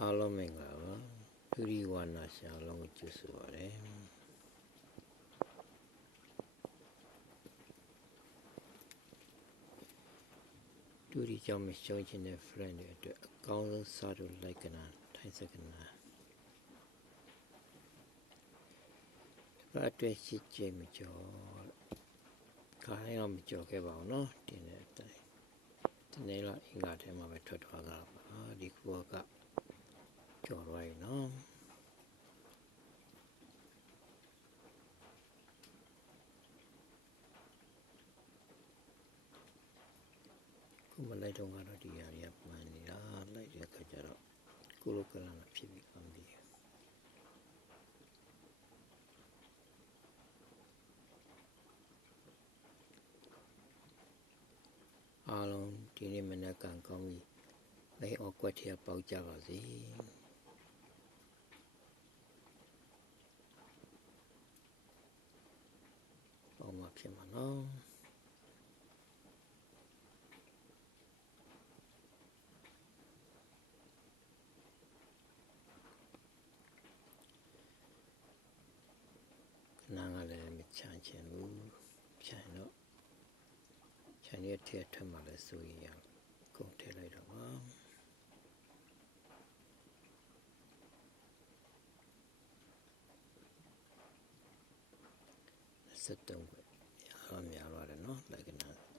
အားလုံးမင်္ဂလာပါဒုတိယဝါနာရှင်အားလုံးကိုကျေးဇူးပါတယ်ဒုတိယကြောင့်မရှုံးခြင်းတဲ့ friend တွေအတွက်အကောင်းဆုံးစားလို့လိုက်ကနာထိုင်စကနာဘာအတွက်ရှိချင်မကျော်ခိုင်းအောင်မကျော်ခဲ့ပါဘူးเนาะတင်းတဲ့အတိုင်းဒီနေ့တော့အင်္ဂါထဲမှာပဲထွက်သွားတာပါဒီခုကကျော်သွားပြီเนาะခုမလိုက်တော့ကတော့ဒီဟာတွေကမှန်နေတာလိုက်တဲ့အခါကျတော့ကုလကလနာဖြစ်ပြီးအောင်ပြီအားလုံးဒီနေ့မနက်ကကောင်းပြီလဲအောက်ကွက်ထရပေါက်ကြပါစေပေါက်မှာဖြစ်မှာနော်နားကလည်းမချမ်းချင်ဘူးချမ်းတော့ချမ်းရတဲ့ထက်မှလည်းစိုးရင်ရကုန်ထည့်လိုက်တော့ပါ73ပဲများတော့များရတယ်နော်လိုက်ကနာ